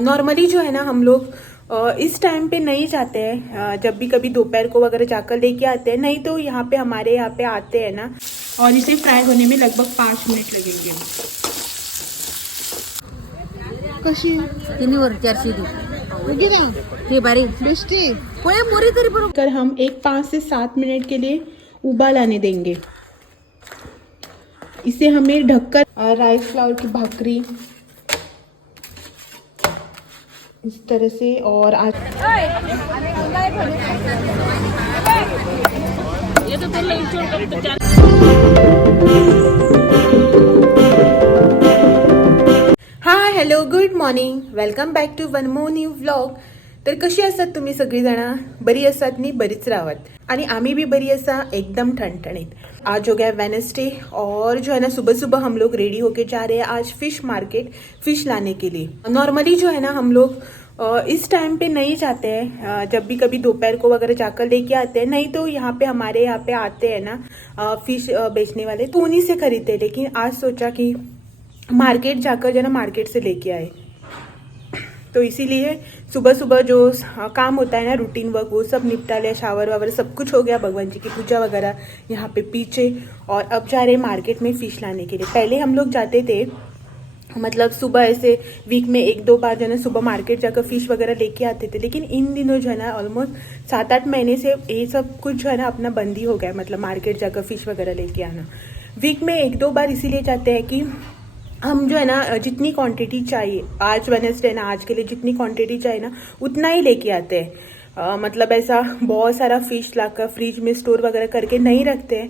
Normally जो है ना हम लोग इस टाइम पे नहीं जाते हैं, जब भी कभी दोपहर को वगैरह जाकर लेके आते हैं, नहीं तो यहाँ पे हमारे यहाँ पे आते हैं ना, और इसे फ्राई होने में लगभग 5 मिनट लगेंगे। कशी तिन्हीवर 400 देऊ ते बारीक बेस्टी पोळे मोरी तरी बरोबर कर हम एक 5 से 7 मिनट के लिए उबाल आने देंगे। इसे हमें ढककर राइस फ्लावर की भाकरी इस तरह से, और आज ये तो तेल hi hello good morning, welcome back to one more new vlog. तर कशी असतात तुम्ही सगळीजण? बरी असतात नी बरीच राहत, आणि आम्ही भी बरी असा एकदम ठणठणीत। आज हो गया वेडनेसडे और जो है ना सुबह सुबह हम लोग रेडी होके जा रहे हैं आज फिश मार्केट फिश लाने के लिए। नॉर्मली जो है ना हम लोग इस टाइम पे नहीं जाते हैं, जब भी कभी दोपहर को वगैरह जाकर लेके आते हैं, नहीं तो यहाँ पे हमारे यहाँ पे आते हैं ना फिश बेचने वाले, तो उन्हीं से खरीदते हैं। लेकिन आज सोचा कि मार्केट जाकर जो है ना मार्केट से लेके आए, तो इसीलिए सुबह सुबह जो काम होता है ना रूटीन वर्क वो सब निपटा लिया, शावर वावर सब कुछ हो गया, भगवान जी की पूजा वगैरह यहाँ पे पीछे, और अब जा रहे मार्केट में फिश लाने के लिए। पहले हम लोग जाते थे, मतलब सुबह ऐसे वीक में 1-2 बार जो है ना सुबह मार्केट जाकर फिश वगैरह लेके आते थे। लेकिन इन दिनों जो है ना ऑलमोस्ट 7-8 महीने से ये सब कुछ जो है ना अपना बंद ही हो गया, मतलब मार्केट जाकर फिश वगैरह लेके आना। वीक में 1-2 बार इसीलिए जाते हैं कि हम जो है ना जितनी क्वांटिटी चाहिए, आज वेडनेसडे ना, आज के लिए जितनी क्वांटिटी चाहिए ना उतना ही लेके आते हैं। मतलब ऐसा बहुत सारा फिश लाकर फ्रिज में स्टोर वगैरह करके नहीं रखते हैं।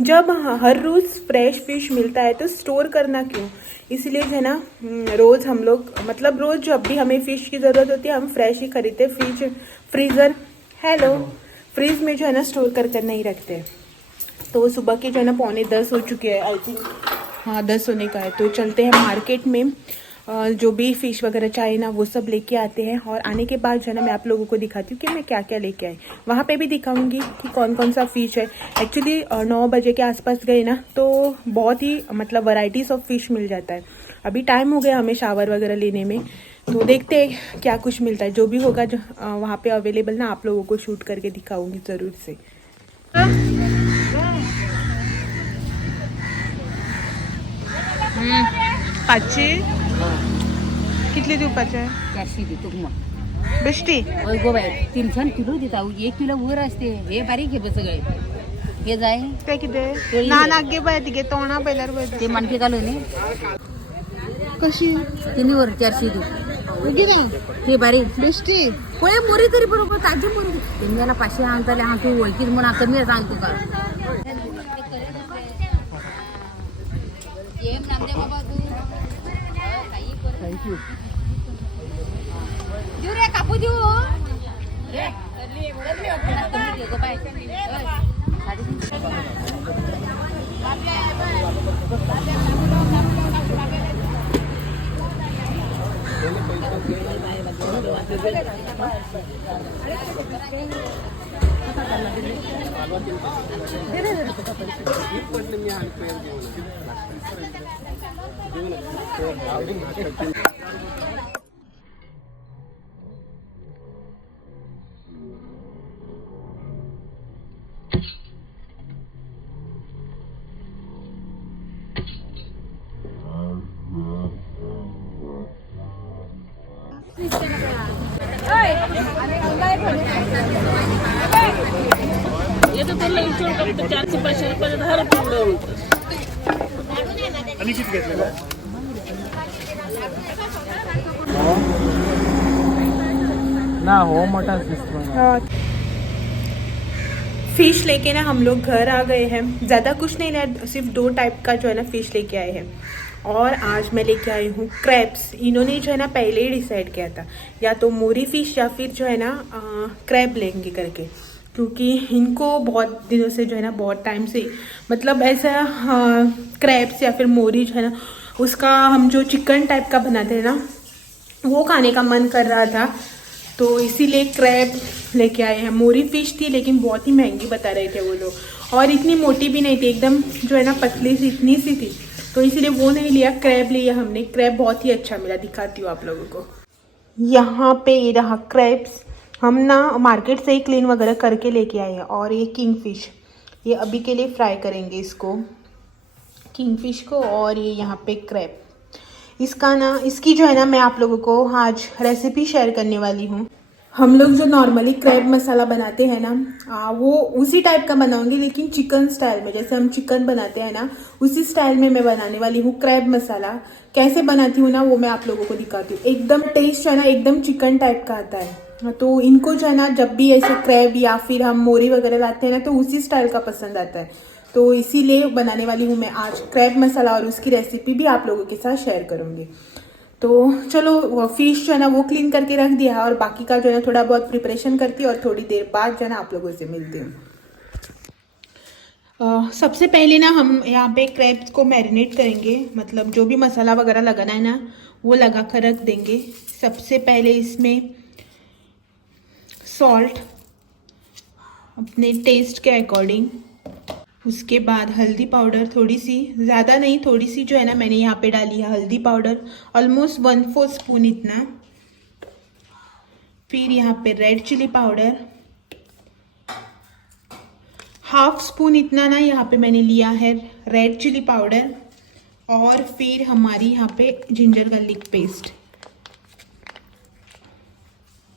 जब हर रोज़ फ्रेश फिश मिलता है तो स्टोर करना क्यों, इसलिए जो है ना रोज़ हम लोग, मतलब रोज़ जब भी हमें फ़िश की ज़रूरत होती है हम फ्रेश ही खरीदते, फ्रीज में जो है ना स्टोर कर नहीं रखते। तो सुबह के जो है ना 9:45 हो चुके हैं, आई थिंक हाँ 10 होने का है। तो चलते हैं मार्केट में, जो भी फ़िश वगैरह चाहिए ना वो सब लेके आते हैं, और आने के बाद जो है ना मैं आप लोगों को दिखाती हूँ कि मैं क्या क्या लेके आई। वहाँ पे भी दिखाऊंगी कि कौन कौन सा फ़िश है। एक्चुअली 9 बजे के आसपास गए ना तो बहुत ही मतलब वैरायटीज़ ऑफ फिश मिल जाता है। अभी टाइम हो गया हमें शावर वगैरह लेने में, तो देखते हैं क्या कुछ मिलता है। जो भी होगा जो वहाँ पर अवेलेबल ना आप लोगों को शूट करके दिखाऊँगी ज़रूर से। पाचशे कितले दिवपाचे? 400 देतो मग बेस्टी ओय गो बाई 300 किलो देता, 1 किलो वर असते, हे बारीक आहे बस सगळे हे जाय ते किती ना नागे बाय तिगे तोणा पहिल्यार बाय ते मानके चालू ने कशी तिन्हीवर 400 देऊ उगीना ते बारीक बेस्टी पोळे मोरी तरी बरोबर ताजी मोरी त्यांना 500 आणताले हा तू ओळखीत म्हणून आता मी सांगतो का जेम नाम दे बाबा तू थँक्यू देऊ रे कापू देऊ रे कमी दे गो बाय ये तो तुला इच्छा फक्त 400-500 रुपये 10 रुपये आणि किती घेतलं ना हो मोटा सिस्टम। फिश लेके ना हम लोग घर आ गए हैं। ज़्यादा कुछ नहीं लाया, सिर्फ 2 टाइप का जो है ना फिश लेके आए हैं। और आज मैं लेके आई हूँ क्रैब्स। इन्होंने जो है ना पहले ही डिसाइड किया था या तो मोरी फिश या फिर जो है ना क्रैब लेंगे करके, क्योंकि इनको बहुत दिनों से जो है ना बहुत टाइम से मतलब ऐसा क्रैब्स या फिर मोरी जो है ना उसका हम जो चिकन टाइप का बनाते हैं ना वो खाने का मन कर रहा था, तो इसीलिए क्रैब लेके आए हैं। मोरी फिश थी लेकिन बहुत ही महंगी बता रहे थे वो लोग, और इतनी मोटी भी नहीं थी, एकदम जो है ना पतली सी इतनी सी थी, तो इसीलिए वो नहीं लिया, क्रैब लिया हमने। क्रैब बहुत ही अच्छा मिला, दिखाती हूँ आप लोगों को। यहाँ पे ये रहा क्रैब्स, हम ना मार्केट से ही क्लीन वगैरह करके लेके आए हैं। और ये किंगफिश, ये अभी के लिए फ्राई करेंगे इसको, किंगफिश को। और ये यहाँ पे क्रैब, इसका ना, इसकी जो है ना मैं आप लोगों को आज रेसिपी शेयर करने वाली हूँ। हम लोग जो नॉर्मली क्रैब मसाला बनाते हैं ना, वो उसी टाइप का बनाऊंगी, लेकिन चिकन स्टाइल में। जैसे हम चिकन बनाते हैं ना, उसी स्टाइल में मैं बनाने वाली हूँ क्रैब मसाला। कैसे बनाती हूँ ना वो मैं आप लोगों को दिखाती हूँ। एकदम टेस्ट जो है ना एकदम चिकन टाइप का आता है। तो इनको जो है ना जब भी ऐसे क्रैब या फिर हम मोरी वगैरह लाते हैं ना, तो उसी स्टाइल का पसंद आता है। तो इसीलिए बनाने वाली हूँ मैं आज क्रैब मसाला, और उसकी रेसिपी भी आप लोगों के साथ शेयर करूँगी। तो चलो, फिश जो है ना वो क्लीन करके रख दिया है, और बाकी का जो है ना थोड़ा बहुत प्रिपरेशन करती हूँ, और थोड़ी देर बाद जो है ना आप लोगों से मिलती हूँ। सबसे पहले ना हम यहाँ पे क्रैब्स को मैरिनेट करेंगे, मतलब जो भी मसाला वगैरह लगाना है ना वो लगा कर रख देंगे। सबसे पहले इसमें सॉल्ट अपने टेस्ट के अकॉर्डिंग, उसके बाद हल्दी पाउडर थोड़ी सी, ज़्यादा नहीं, थोड़ी सी जो है ना मैंने यहाँ पे डाली है हल्दी पाउडर, ऑलमोस्ट 1/4 स्पून इतना। फिर यहाँ पे रेड चिली पाउडर 1/2 स्पून इतना ना यहाँ पे मैंने लिया है रेड चिली पाउडर। और फिर हमारी यहाँ पे जिंजर गार्लिक पेस्ट।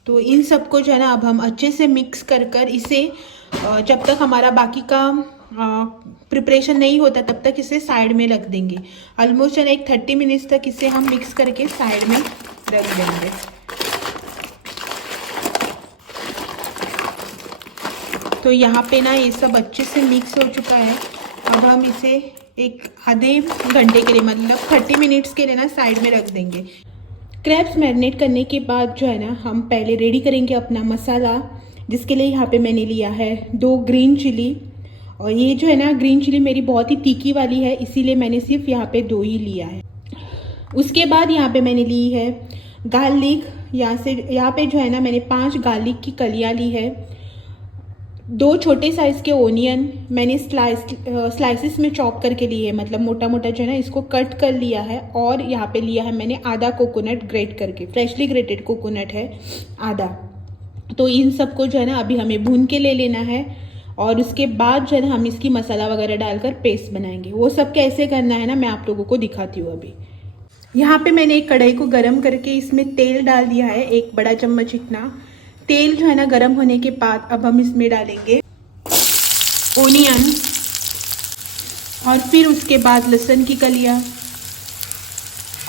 तो इन सबको जो है ना अब हम अच्छे से मिक्स कर इसे, जब तक हमारा बाकी का प्रिपरेशन नहीं होता तब तक इसे साइड में रख देंगे। ऑलमोस्ट एक 30 मिनट्स तक इसे हम मिक्स करके साइड में रख देंगे। तो यहाँ पे ना ये सब अच्छे से मिक्स हो चुका है। अब हम इसे एक आधे घंटे के लिए, मतलब 30 मिनट्स के लिए ना साइड में रख देंगे। क्रैब्स मैरिनेट करने के बाद जो है ना हम पहले रेडी करेंगे अपना मसाला, जिसके लिए यहाँ पे मैंने लिया है 2 ग्रीन चिली। और ये जो है ना ग्रीन चिली मेरी बहुत ही तीखी वाली है, इसीलिए मैंने सिर्फ यहाँ पे 2 ही लिया है। उसके बाद यहाँ पे मैंने ली है गार्लिक, यहाँ पे जो है ना मैंने 5 गार्लिक की कलियाँ ली है। 2 छोटे साइज़ के ओनियन मैंने स्लाइसिस में चॉप करके लिए है, मतलब मोटा मोटा जो है ना इसको कट कर लिया है। और यहाँ पे लिया है मैंने आधा कोकोनट ग्रेट करके, फ्रेशली ग्रेटेड कोकोनट है आधा। तो इन सबको जो है ना अभी हमें भून के ले लेना है, और उसके बाद जो है ना हम इसकी मसाला वगैरह डालकर पेस्ट बनाएंगे। वो सब कैसे करना है ना मैं आप लोगों को दिखाती हूँ अभी। यहाँ पे मैंने एक कढ़ाई को गर्म करके इसमें तेल डाल दिया है, 1 बड़ा चम्मच इतना। तेल जो है ना गर्म होने के बाद अब हम इसमें डालेंगे ओनियन, और फिर उसके बाद लहसुन की कलियाँ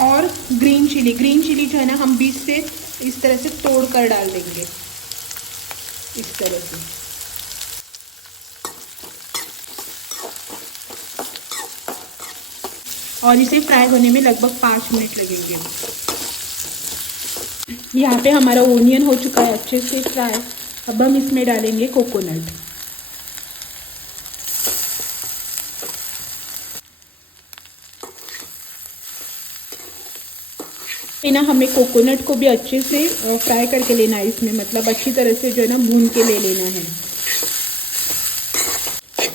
और ग्रीन चिली। ग्रीन चिली जो है ना हम बीच से इस तरह से तोड़ कर डाल देंगे, इस तरह से। और इसे फ्राई होने में लगभग 5 मिनट लगेंगे। यहाँ पे हमारा ओनियन हो चुका है अच्छे से फ्राई। अब हम इसमें डालेंगे कोकोनट। ना हमें कोकोनट को भी अच्छे से फ्राई करके लेना है इसमें, मतलब अच्छी तरह से जो है ना भून के ले लेना है।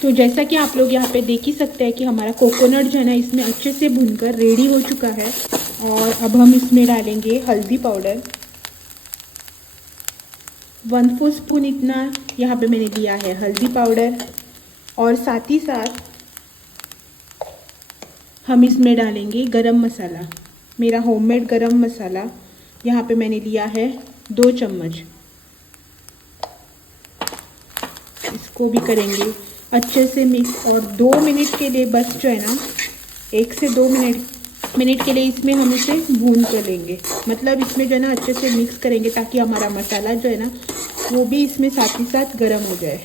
तो जैसा कि आप लोग यहाँ पे देख ही सकते हैं कि हमारा कोकोनट जो है ना इसमें अच्छे से भूनकर रेडी हो चुका है। और अब हम इसमें डालेंगे हल्दी पाउडर, 1/4 स्पून इतना यहाँ पे मैंने लिया है हल्दी पाउडर। और साथ ही साथ हम इसमें डालेंगे गरम मसाला, मेरा होममेड गरम मसाला यहाँ पे मैंने लिया है 2 चम्मच। इसको भी करेंगे अच्छे से मिक्स, और 2 मिनट के लिए बस जो है ना 1 से 2 मिनट के लिए इसमें हम इसे भून कर लेंगे। मतलब इसमें जो है ना अच्छे से मिक्स करेंगे ताकि हमारा मसाला जो है ना वो भी इसमें साथ ही साथ गर्म हो जाए।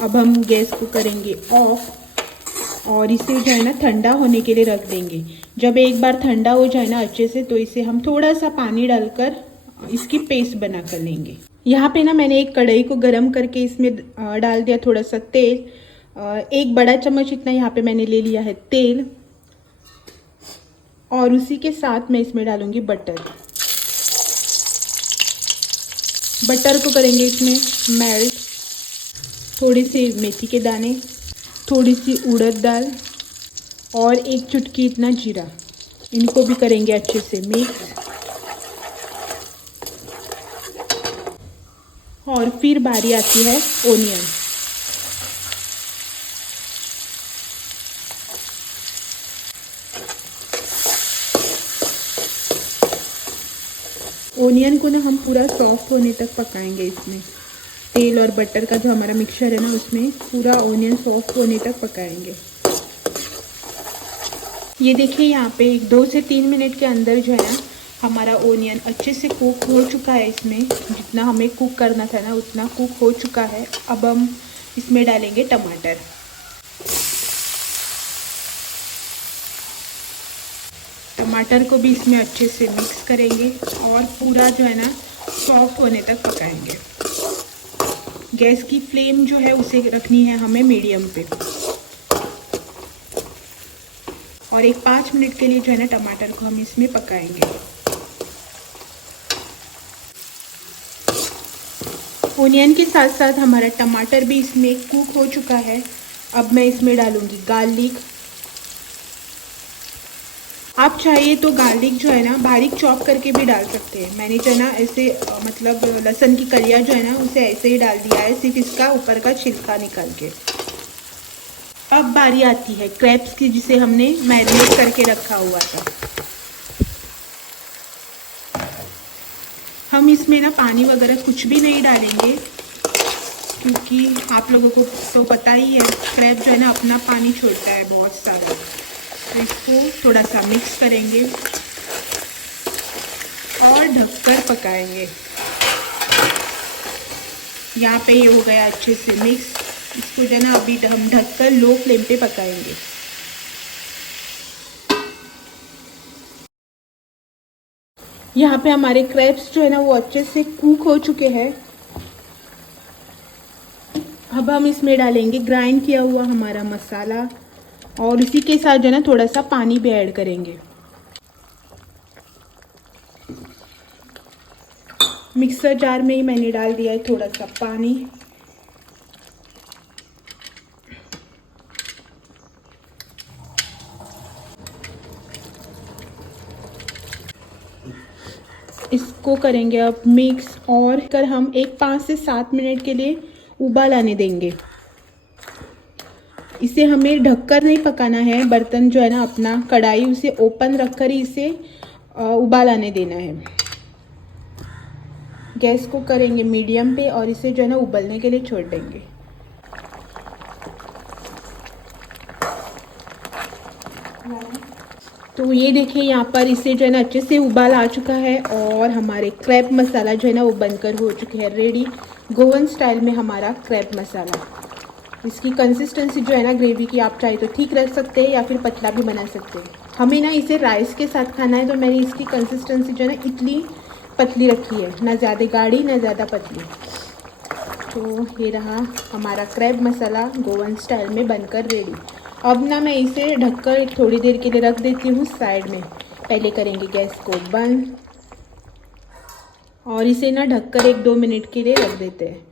अब हम गैस को करेंगे ऑफ, और इसे जो है ना ठंडा होने के लिए रख देंगे। जब एक बार ठंडा हो जाए ना अच्छे से, तो इसे हम थोड़ा सा पानी डालकर इसकी पेस्ट बना कर लेंगे। यहाँ पे ना मैंने एक कढ़ाई को गरम करके इसमें डाल दिया थोड़ा सा तेल, 1 बड़ा चम्मच इतना यहाँ पे मैंने ले लिया है तेल। और उसी के साथ मैं इसमें डालूंगी बटर। बटर को करेंगे इसमें मेल्ट। थोड़ी सी मेथी के दाने, थोड़ी सी उड़द दाल, और 1 चुटकी इतना जीरा। इनको भी करेंगे अच्छे से मिक्स। और फिर बारी आती है ओनियन। ओनियन को ना हम पूरा सॉफ्ट होने तक पकाएंगे। इसमें तेल और बटर का जो हमारा मिक्सचर है ना, उसमें पूरा ओनियन सॉफ्ट होने तक पकाएंगे। ये देखिए यहाँ पे 2 से 3 मिनट के अंदर जो है ना हमारा ओनियन अच्छे से कुक हो चुका है। इसमें जितना हमें कुक करना था ना उतना कुक हो चुका है। अब हम इसमें डालेंगे टमाटर। टमाटर को भी इसमें अच्छे से मिक्स करेंगे और पूरा जो है ना सॉफ्ट होने तक पकाएंगे। गैस की फ्लेम जो है उसे रखनी है हमें मीडियम पे। और एक 5 मिनट के लिए जो है ना टमाटर को हम इसमें पकाएंगे। ओनियन के साथ साथ हमारा टमाटर भी इसमें कुक हो चुका है। अब मैं इसमें डालूंगी गार्लिक। आप चाहिए तो गार्लिक जो है ना बारीक चॉप करके भी डाल सकते हैं। मैंने जो है ना ऐसे मतलब लहसुन की कलियाँ जो है ना उसे ऐसे ही डाल दिया है, सिर्फ इसका ऊपर का छिलका निकाल के। अब बारी आती है क्रैब्स की, जिसे हमने मैरिनेट करके रखा हुआ था। हम इसमें ना पानी वगैरह कुछ भी नहीं डालेंगे, क्योंकि आप लोगों को तो पता ही है क्रैब जो है ना अपना पानी छोड़ता है बहुत सारा। तो इसको थोड़ा सा मिक्स करेंगे और ढककर पकाएंगे। यहाँ पे ये हो गया अच्छे से मिक्स। इसको जो है ना अभी हम ढककर लो फ्लेम पे पकाएंगे। यहाँ पे हमारे क्रैब्स जो है ना वो अच्छे से कुक हो चुके हैं। अब हम इसमें डालेंगे ग्राइंड किया हुआ हमारा मसाला और इसी के साथ जो है ना थोड़ा सा पानी भी ऐड करेंगे। मिक्सर जार में ही मैंने डाल दिया है थोड़ा सा पानी। इसको करेंगे अब मिक्स और कर हम 5 से 7 मिनट के लिए उबाल आने देंगे। इसे हमें ढककर नहीं पकाना है। बर्तन जो है ना अपना कढ़ाई उसे ओपन रखकर ही इसे उबाल आने देना है। गैस को करेंगे मीडियम पे और इसे जो है ना उबलने के लिए छोड़ देंगे। तो ये देखिए यहाँ पर इसे जो है ना अच्छे से उबाल आ चुका है और हमारे क्रैब मसाला जो है ना वो बनकर हो चुके हैं रेडी। गोवन स्टाइल में हमारा क्रैब मसाला। इसकी कंसिस्टेंसी जो है ना ग्रेवी की, आप चाहे तो ठीक रख सकते हैं या फिर पतला भी बना सकते हैं। हमें ना इसे राइस के साथ खाना है, तो मैंने इसकी कंसिस्टेंसी जो है ना इतनी पतली रखी है, ना ज़्यादा गाढ़ी ना ज़्यादा पतली। तो ये रहा हमारा क्रैब मसाला गोवन स्टाइल में बनकर रेडी। अब ना मैं इसे ढककर थोड़ी देर के लिए रख देती हूँ साइड में। पहले करेंगे गैस को बंद और इसे ना ढककर 1-2 मिनट के लिए रख देते हैं।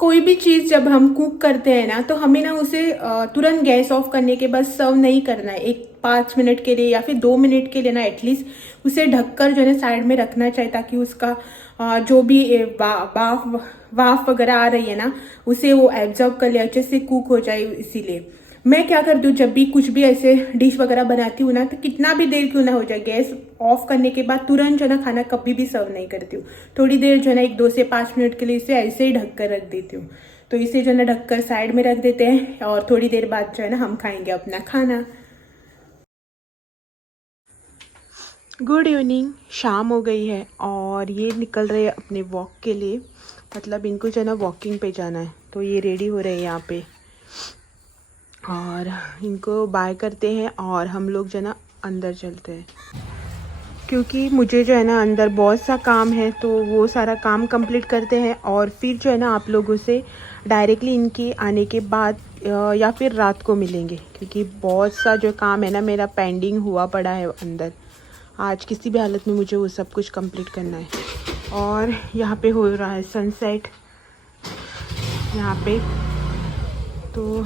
कोई भी चीज़ जब हम कुक करते हैं ना तो हमें ना उसे तुरंत गैस ऑफ करने के बाद सर्व नहीं करना है। 5 मिनट के लिए या फिर 2 मिनट के लिए ना एटलीस्ट उसे ढककर जो है ना साइड में रखना चाहिए, ताकि उसका जो भी वाफ वगैरह आ रही है ना उसे वो एब्जॉर्ब कर ले, अच्छे से कुक हो जाए। इसीलिए मैं क्या करती हूँ, जब भी कुछ भी ऐसे डिश वगैरह बनाती हूँ ना, तो कितना भी देर क्यों ना हो जाए, गैस ऑफ करने के बाद तुरंत जो है ना खाना कभी भी सर्व नहीं करती हूँ। थोड़ी देर जो है ना 1-2 से 5 मिनट के लिए इसे ऐसे ही ढककर रख देती हूँ। तो इसे जो है ना ढककर साइड में रख देते हैं और थोड़ी देर बाद जो है ना हम खाएंगे अपना खाना। गुड इवनिंग, शाम हो गई है और ये निकल रहे हैं अपने वॉक के लिए। मतलब इनको जो है ना वॉकिंग पे जाना है, तो ये रेडी हो रहे हैं यहाँ पे और इनको बाय करते हैं और हम लोग जो है ना अंदर चलते हैं, क्योंकि मुझे जो है ना अंदर बहुत सा काम है। तो वो सारा काम कंप्लीट करते हैं और फिर जो है ना आप लोगों से डायरेक्टली इनके आने के बाद या फिर रात को मिलेंगे, क्योंकि बहुत सा जो काम है ना मेरा पेंडिंग हुआ पड़ा है अंदर। आज किसी भी हालत में मुझे वो सब कुछ कंप्लीट करना है। और यहाँ पे हो रहा है सनसेट यहाँ पे, तो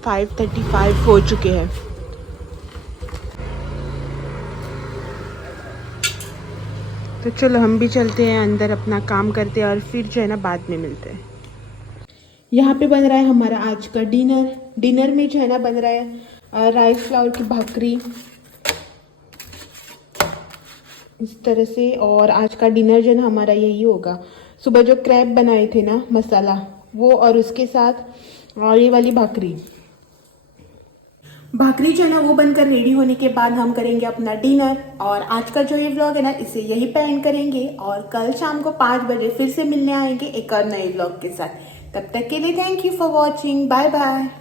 5:35 हो चुके हैं। तो चलो हम भी चलते हैं अंदर, अपना काम करते हैं और फिर जो है ना बाद में मिलते हैं। यहाँ पे बन रहा है हमारा आज का डिनर। डिनर में जो है ना बन रहा है राइस फ्लावर की भाकरी इस तरह से। और आज का डिनर जो है ना हमारा यही होगा। सुबह जो क्रैब बनाए थे ना मसाला वो, और उसके साथ ये वाली भाकरी जो है ना वो बनकर रेडी होने के बाद हम करेंगे अपना डिनर। और आज का जो ये व्लॉग है ना इसे यही पे एंड करेंगे और कल शाम को 5 बजे फिर से मिलने आएंगे एक और नए व्लॉग के साथ। तब तक के लिए thank you for watching. Bye bye.